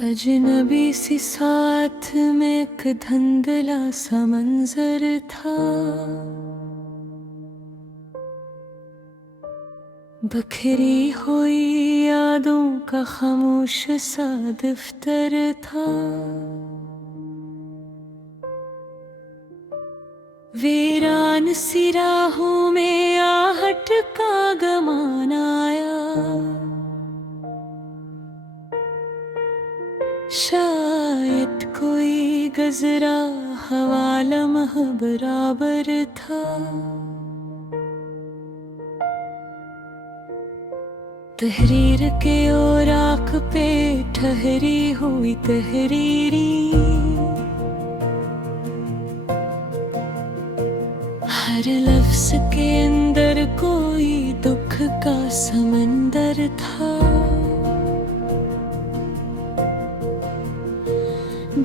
अजनबी सी साथ में एक धुंधला सा मंजर था। बिखरी हुई यादों का खामोश सा दफ्तर था। वीरान सी राहों में आहट का गमान आया। शायद कोई गजरा हवा लम्ह बराबर था। तहरीर के ओराक पे ठहरी हुई तहरीरी, हर लफ्ज के अंदर कोई दुख का समंदर था।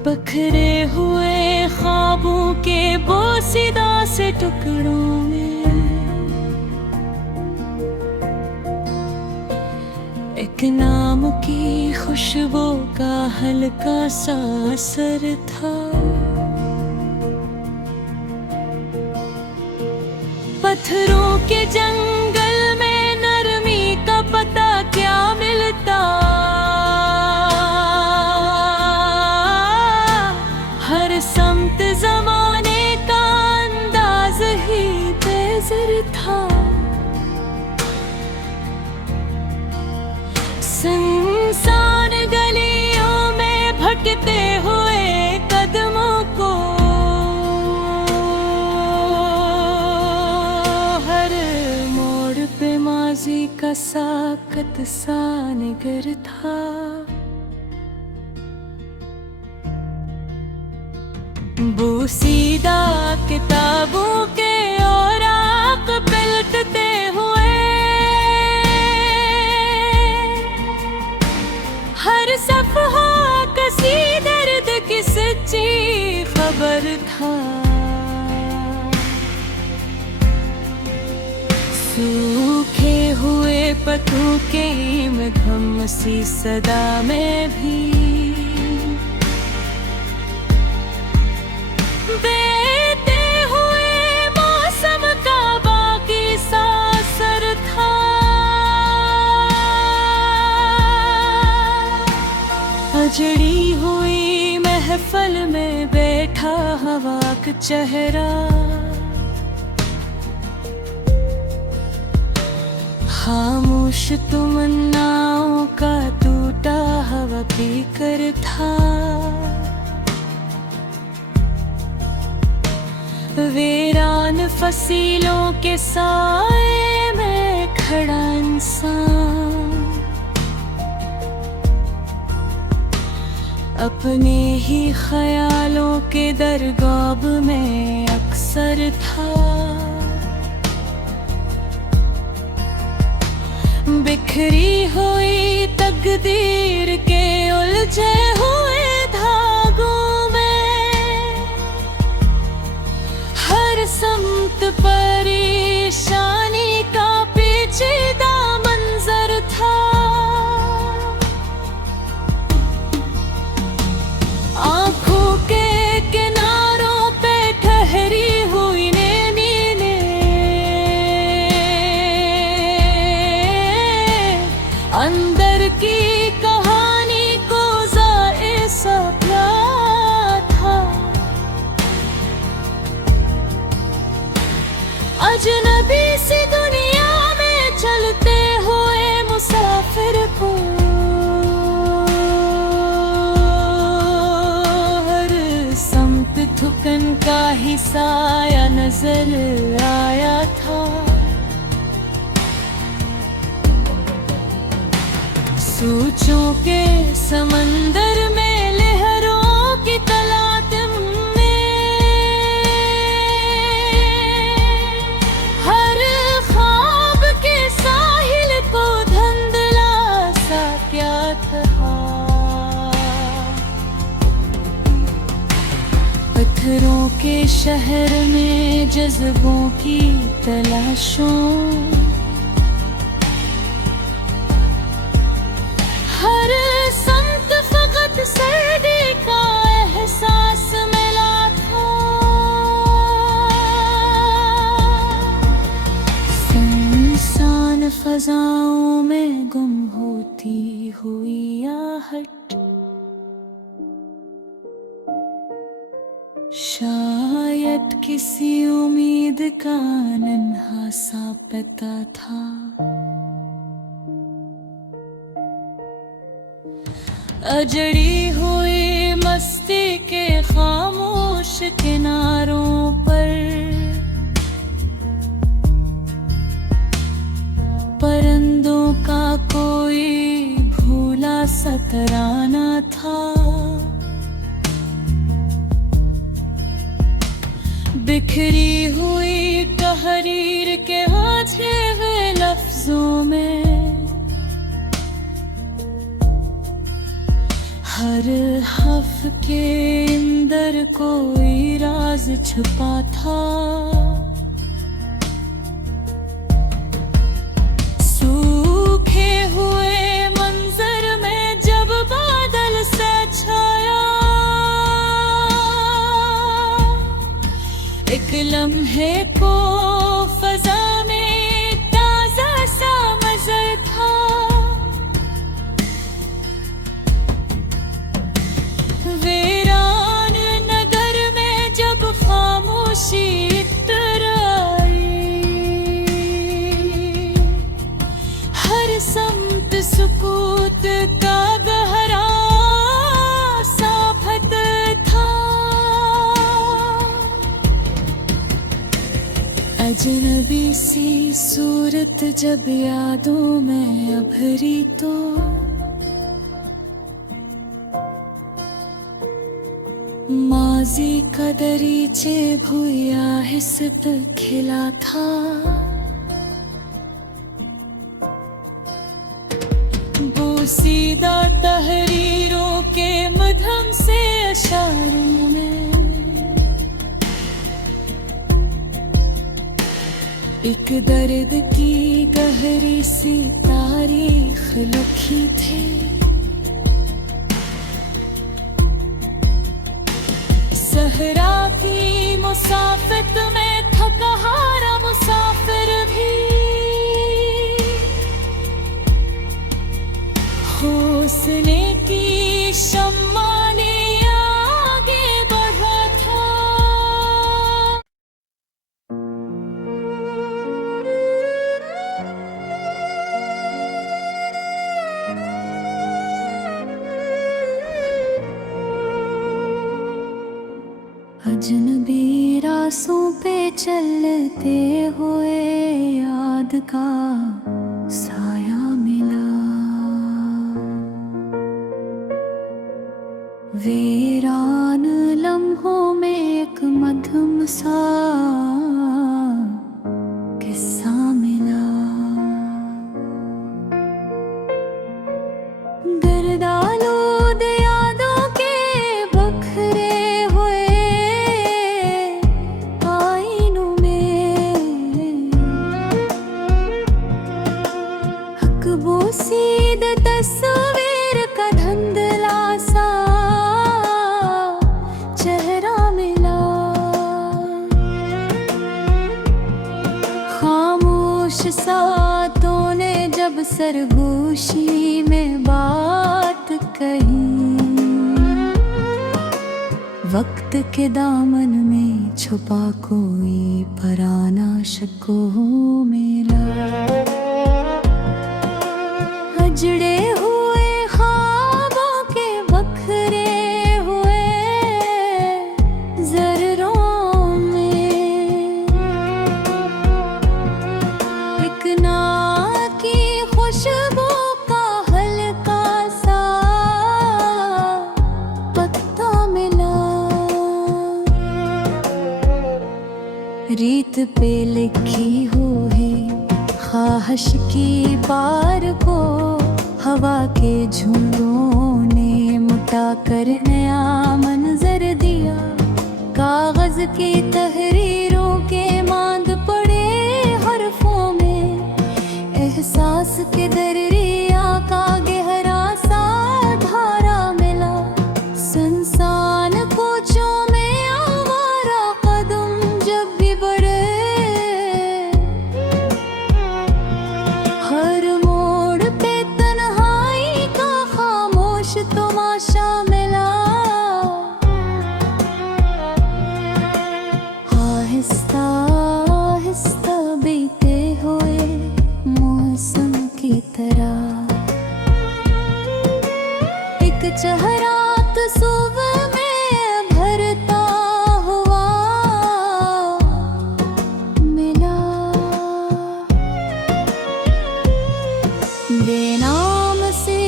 बखरे हुए ख्वाबों के बोसीदा से टुकड़ों में एक नाम की खुशबू का हल्का सा असर था। पत्थरों के जंगल में नरमी का पता क्या मिलता। हर समत जमाने का अंदाज ही बेज़र था। सुनसान गलियों में भटकते हुए कदमों को हर मोड़ पे माजी का साकत सा निगर था। बोसीदा किताबों के औराक पलटते हुए हर सफ़हा किसी दर्द की सच्ची खबर था। सूखे हुए पत्तों के मधुम सी सदा में भी बहते हुए मौसम का बाकी सा असर था। अजड़ी हुई महफल में बैठा हवा का चेहरा, खामोश तमन्नाओं का टूटा हवा पीकर था। वीरान फसीलों के साए में खड़ा इंसान अपने ही ख्यालों के दरगाब में अक्सर था। बिखरी हुई तकदीर के उलझे हुए धागों में हर समत परेशानी का पेचीदा मंजर था। आँखों के किनारों पे ठहरी हुई नींदें अंदर की कहानी को ज़ाए सा प्यार था। अजनबी सी दुनिया में चलते हुए मुसाफिर को हर समत थुकन का ही साया नजर आया था। सोचों के समंदर में लहरों की तलातम में हर ख्वाब के साहिल को धुंधला सा क्या था। पत्थरों के शहर में जज्बों की तलाशों हर समत फकत फजाओं में गुम होती हुई आहट, शायद किसी उम्मीद का नन्हा सा पता था। अजड़ी हुई मस्ती के खामोश किनारों पर परिंदों का कोई भूला सा तराना था। बिखरी हुई तहरीर के आछे हुए लफ्जों में हर हर्फ के अंदर कोई राज छुपा था। सूखे हुए मंजर में जब बादल सा छाया, एक लम्हे को फजा में ताजा सा मज़र था। वीरान नगर में जब खामोशी इतर आई, हर समत सुकूत का गहरा सा फत था। अजनबी सी सूरत जब यादों में अभरी तो माजी का दरीचे भूया हिस्सत खिला था। बोसीदा तहरीरों के मधम से अशारों में एक दर्द की गहरी सी तारीख लिखी थी। सहरा की मुसाफिर में थका हारा मुसाफिर भी हौसले की शम्मा लिए आगे बढ़ा था। अजनबी रास्तों पे चलते हुए याद का साया मिला। वीरान लम्हों में एक मध्यम सा किस्सा मिला। गिरदालूद यादों के बखरे हुए आईनों में हकबोसीद तस्वीर का धुंधला सा चेहरा मिला। खामोश सातों ने जब सरगोशी में बात कही, वक्त के दामन में छुपा कोई पराना शको मेरा। अजड़े हुए ख्वाबों के बखरे हुए ज़र्रों में एक नात की खुशबू का हल्का सा पत्ता मिला। रीत पे लिखी हुई ख्वाहिश की बार को हवा के झुंडों ने मुटा कर नया मंजर दिया। कागज की तहरीरों के मांद पड़े हरफों में एहसास के दरिया का गहरा सा धारा मिला। संसान कोचों में आवारा कदम जब भी बढ़े, हर आहिस्ता आहिस्ता बीते हुए मौसम की तरह एक चेहरा तो सुबह में भरता हुआ मिला। बेनाम से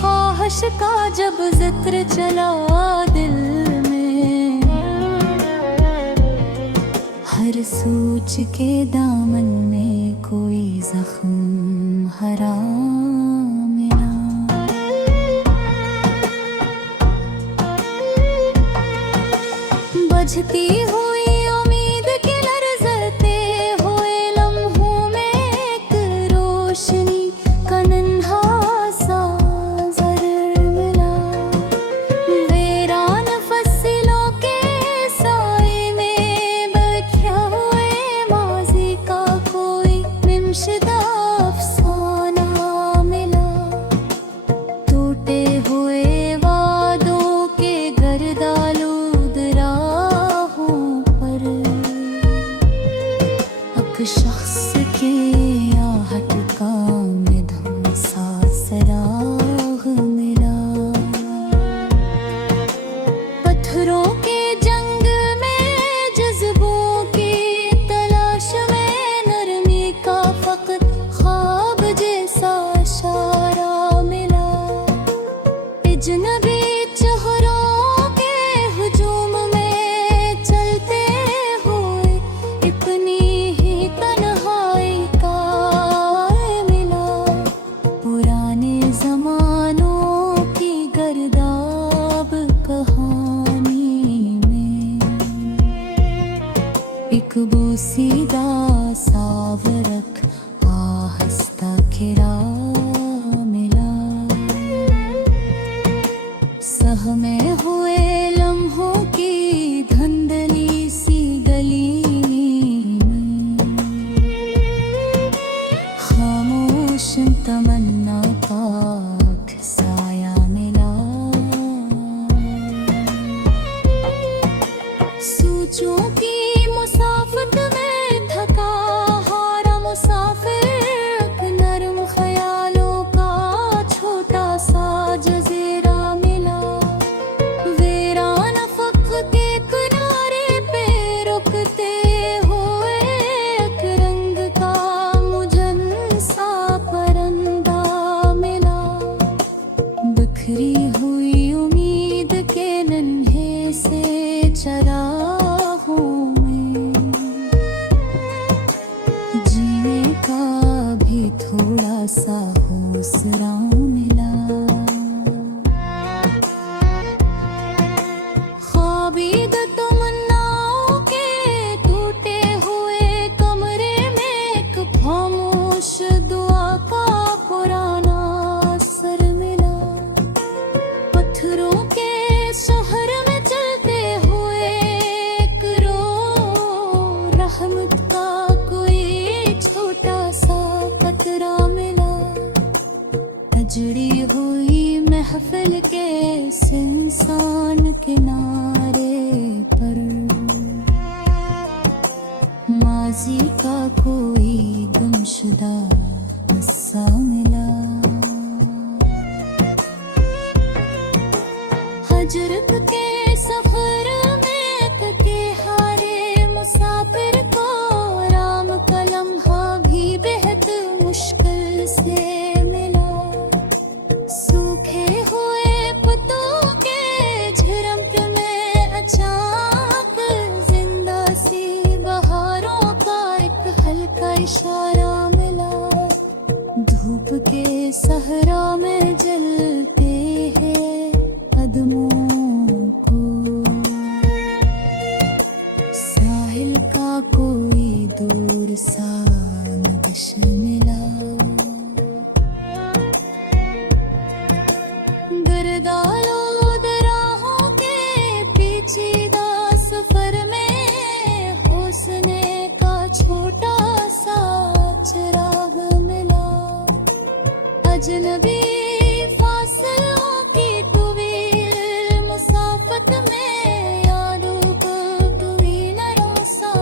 ख्वाहिश का जब जिक्र चला दिल में, हर सोच के दामन में कोई जख्म हरा मिला। बजती हुई उम्मीद के लरज़ते हुए लम्हों में एक रोशनी का नन्हा सा ज़र्र मिला। वीरान फसलों के साए में बैठा हुए माज़ी का कोई निमशदा अफ़साना मिला। टूटे हुए वादों के गर्दालूद राहों पर एक शख्स के आहट का मधुम सा सराग मिला। पत्थरों के जंग में जज्बों की तलाश में नरमी का फक़्त ख्वाब जैसा इशारा मिला। अजनबी चेहरों के हुजूम में चलते हुए अपनी ही तन्हाई का मिला। पुराने ज़मानों की गर्दाब कहानी में एक बोसीदा सावरक आहिस्ता खिरा मिला। सहमे हुए लम्हों की धुंधली सी गली में खामोश तमन्ना का साया मिला। सोचों की मुसाफत में थका हारा मुसाफिर एक नरम ख्यालों का छोटा सा जज़ीरा मिला। वीरान अफ़क़ के किनारे पे रुकते हुए एक रंग का मुझनसा परिंदा मिला। बिखरी हुई उम्मीद के नन्हे से चरागों में जीने का भी थोड़ा सा हौसला मिला। ख्वाबीद तमन्नाओं के टूटे हुए कमरे में एक खामोश दुआ का पुराना असर मिला। पत्थरों के शहर में चलते हुए एक रो रहमत का कोई छोटा सा कतरा मिला। अजड़ी हुई महफिल के सुनसान किनारे पर माज़ी का कोई गुमशुदा किस्सा मिला। हजरत के सफर में थके हारे मुसाफिर को राम का लम्हा भी बेहद मुश्किल से मिला। सूखे हुए पत्तों के झरमट में अचानक जिंदा सी बहारों का एक हल्का इशारा मिला। धूप के सहरा में जलते हैं कदमों को साहिल का कोई दूर सा नक्श मिला। गर्दालूद राहों के पेचीदा सफर में हौसले का छोटा सा चिराग मिला। अजनबी फासलों की तवील मुसाफत में यादों को तवील नरम सा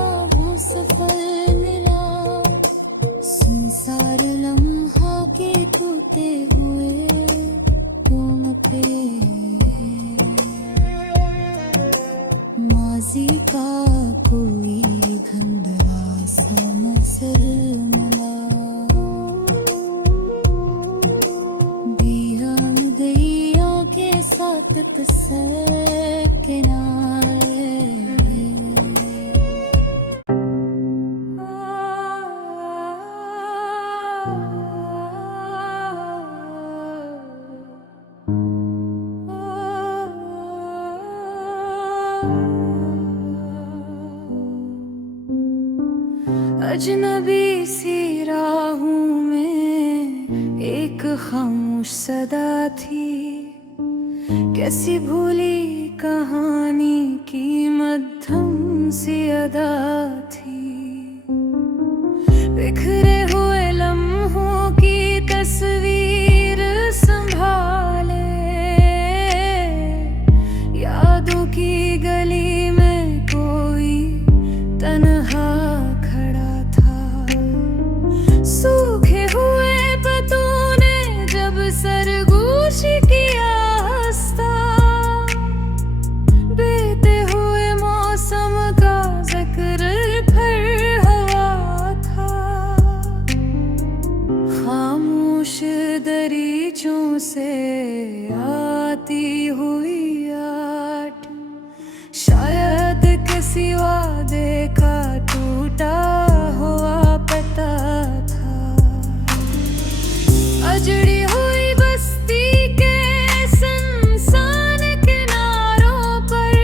अजनबी सी राहों में एक खामोश सदा थी, कैसी भूली कहानी की मध्यम सी अदा थी। बिखरे हुए लम्हों की तस्वीर संभाले, यादों की गली में कोई तन्हा खड़ा था। सूखे हुए पत्तों ने जब सरगोशी किया हंसता, बीते हुए मौसम का जिक्र फिर हवा था। खामोश दरीचों से आती हुई आट, शायद किसी वादे का टूटा हुआ पता था। अजड़ी हुई बस्ती के सुनसान किनारों पर,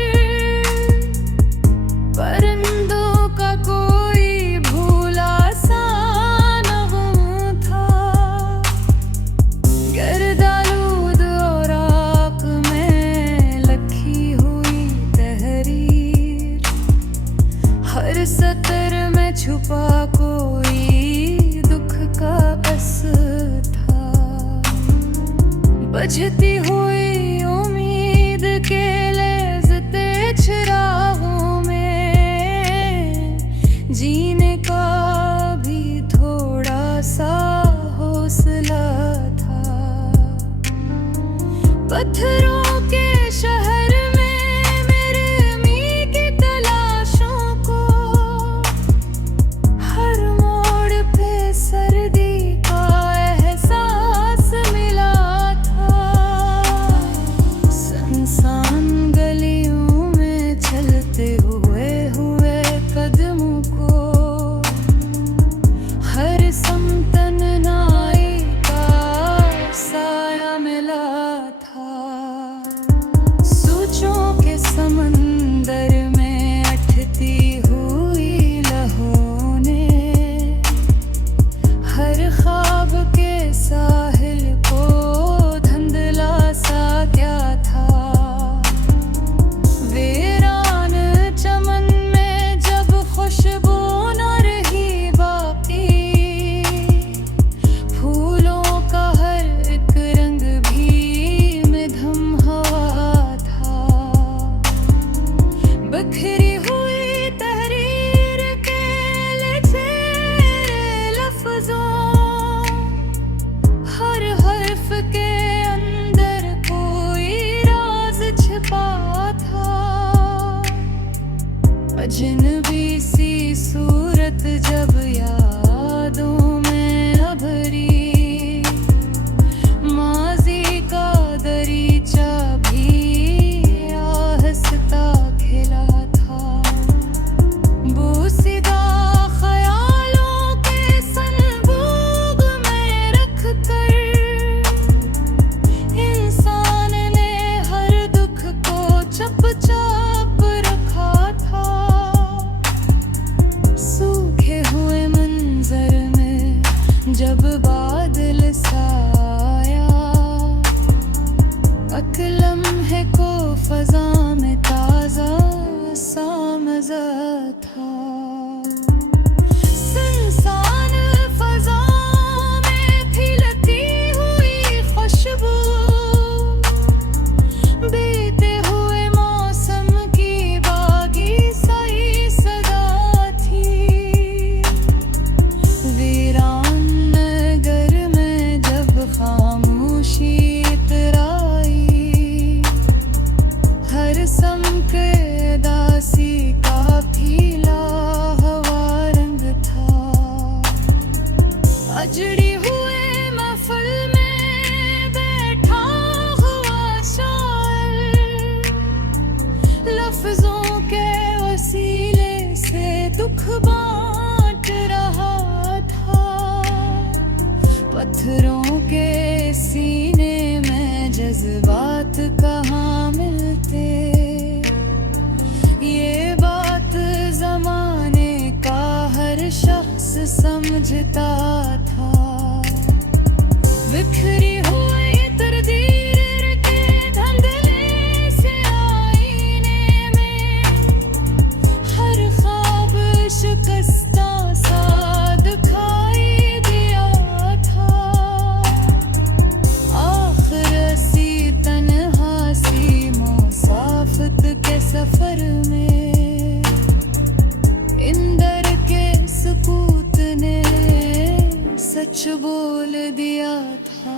परिंदों का कोई भूला सा नगम था। गर्दालूद और आग में लखी हुई तहरीर, हर सतर में छुपा कोई दुख का असर था। बजती हुई उम्मीद के लहज़ते चिरागों में, जीने का भी थोड़ा सा हौसला था। पत्थरों के शहर में मेरे मी की तलाशों को, हर मोड़ पे सर्दी का एहसास मिला था। सुनसान गलियों में चलते हुए कदमों को, हर समतन नाई का साया मिला था। सोचों के समंदर में अटती हुई लहों ने, हर ख्वाब के साहिल को धुंधला सा क्या था। वीरान चमन में जब खुशबू न रही बाकी, फूलों का हर एक रंग भी मध्यम हवा था। बिखरी हुई तहरीर के लिखे लफ्जों, हर हर्फ के अंदर कोई राज छिपा था। अजनबी सी सूरत जब यादों में अभरी, माजी का दरीचा भी आहस्ता खिला था। बोसीदा ख्यालों के संबूग में रख कर, इंसान ने हर दुख को चुपचाप रखा था। सूखे हुए मंजर में जब बादल साया, अकलम है को फजा में ताजा सा मजा था। सुनसान फजा में खिलती हुई खुशबू, बीते हुए मौसम की बागी सही सदा थी। वीरान नगर में जब खामोशी इतराई, हर समक दासी का फीला हवा रंग था। अजड़ी हुए महफिल में बैठा हुआ शायर, लफ्जों के वसीले से दुख बांट रहा था। पत्थरों के सीने में जज्बात कहाँ मिलते, ये बात जमाने का हर शख्स समझता था। बिखरी हुई तकदीर के धंधले से आईने में हर ख्वाब शिकस्ता सा दिखाई दिया था। आखिर सी तन्हा सी मुसाफत के सफर में इंदर के सकूत ने सच बोल दिया था।